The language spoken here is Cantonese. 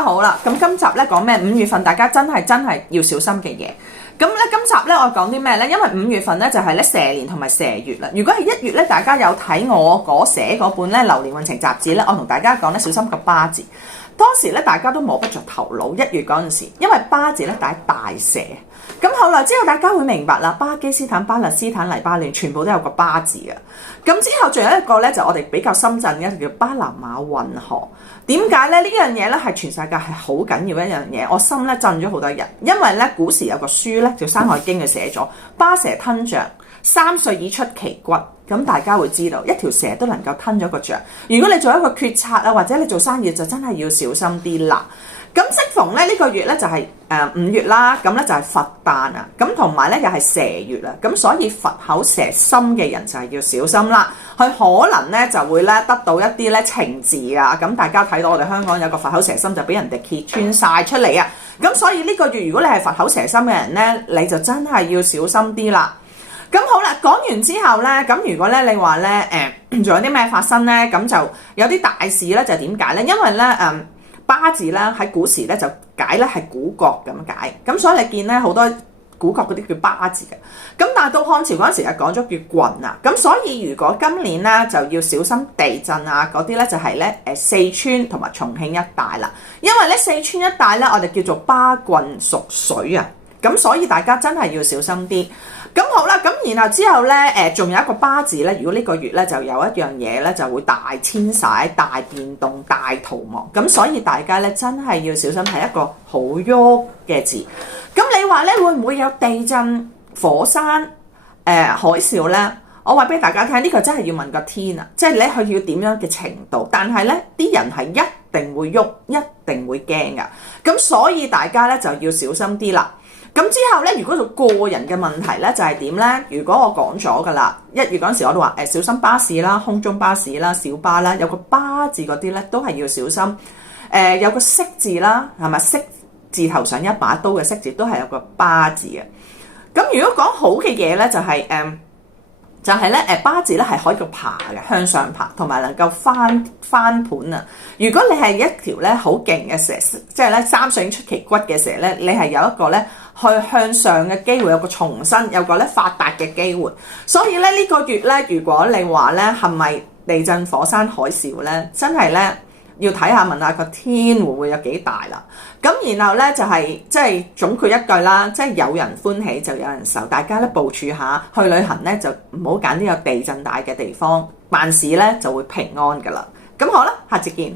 家好啦，咁今集咧講咩？5月份大家真係要小心嘅嘢。咁咧今集咧我講啲咩咧？因為5月份咧就係咧蛇年同埋蛇月啦。如果係1月咧，大家有睇我寫嗰本咧流年運程雜誌咧，我同大家講咧小心個巴字。當時咧大家都摸不着頭腦，1月嗰陣時，因為巴字咧帶大蛇。咁後來之後大家會明白啦，巴基斯坦、巴勒斯坦、黎巴嫩全部都有個巴字嘅。咁之後仲有一個咧就我哋比較深圳嘅叫巴拿馬運河。點解咧？呢樣嘢咧係全世界係好緊要一樣嘢，我心咧震咗好多人，因為咧古時有個書咧叫《山海經》嘅寫咗巴蛇吞象，3歲已出其骨。咁大家會知道一條蛇都能夠吞咗個象。如果你做一個決策啊，或者你做生意就真係要小心啲啦。咁適逢咧呢個月咧就係5月啦，咁咧就係佛誕啊，咁同埋咧又係蛇月啦，咁所以佛口蛇心嘅人就係要小心啦。佢可能咧就會咧得到一啲咧情字啊，咁大家睇到我哋香港有個佛口蛇心就俾人哋揭穿晒出嚟啊。咁所以呢個月如果你係佛口蛇心嘅人咧，你就真係要小心啲啦。咁好啦，講完之後咧，咁如果咧你話咧仲有啲咩發生咧，咁就有啲大事咧，就點解咧？因為咧巴字咧喺古時咧就解咧係古國咁解，咁所以你見咧好多古國嗰啲叫巴字嘅，咁但係到漢朝嗰陣時就講咗叫郡啊，咁所以如果今年咧就要小心地震啊嗰啲咧就係咧四川同埋重慶一帶啦，因為咧四川一帶咧我哋叫做巴郡屬水啊，咁所以大家真係要小心啲。咁好啦，咁然後之後咧，仲有一個巴字咧。如果呢個月咧就有一樣嘢咧，就會大遷徙、大變動、大逃亡。咁所以大家咧真係要小心，係一個好喐嘅字。咁你話咧會唔會有地震、火山、海嘯咧？我話俾大家聽，呢個真係要問個天啊！即係咧佢要點樣嘅程度？但係咧啲人係一定會喐，一定會驚噶。咁所以大家咧就要小心啲啦。咁之後咧，如果做個人嘅問題咧，就係點咧？如果我講咗噶啦，1月嗰陣時我都話小心巴士啦、空中巴士啦、小巴啦，有個巴字嗰啲咧都係要小心。有個色字啦，係咪色字頭上一把刀嘅色字都係有個巴字嘅。咁如果講好嘅嘢咧，就係咧巴字咧係可以爬嘅，向上爬，同埋能夠翻盤啊！如果你係一條咧好勁嘅蛇，即係咧3歲出其骨嘅蛇咧，你係有一個咧去向上嘅機會，有個重生，有個咧發達嘅機會。所以咧呢個月咧，如果你話咧係咪地震、火山、海嘯咧，真係咧要睇下問下個天會唔會有幾大啦。咁然後咧就係即係總括一句啦，即係有人歡喜就有人愁，大家咧部署下去旅行咧就唔好揀呢個地震大嘅地方，辦事咧就會平安噶啦。咁好啦，下次見。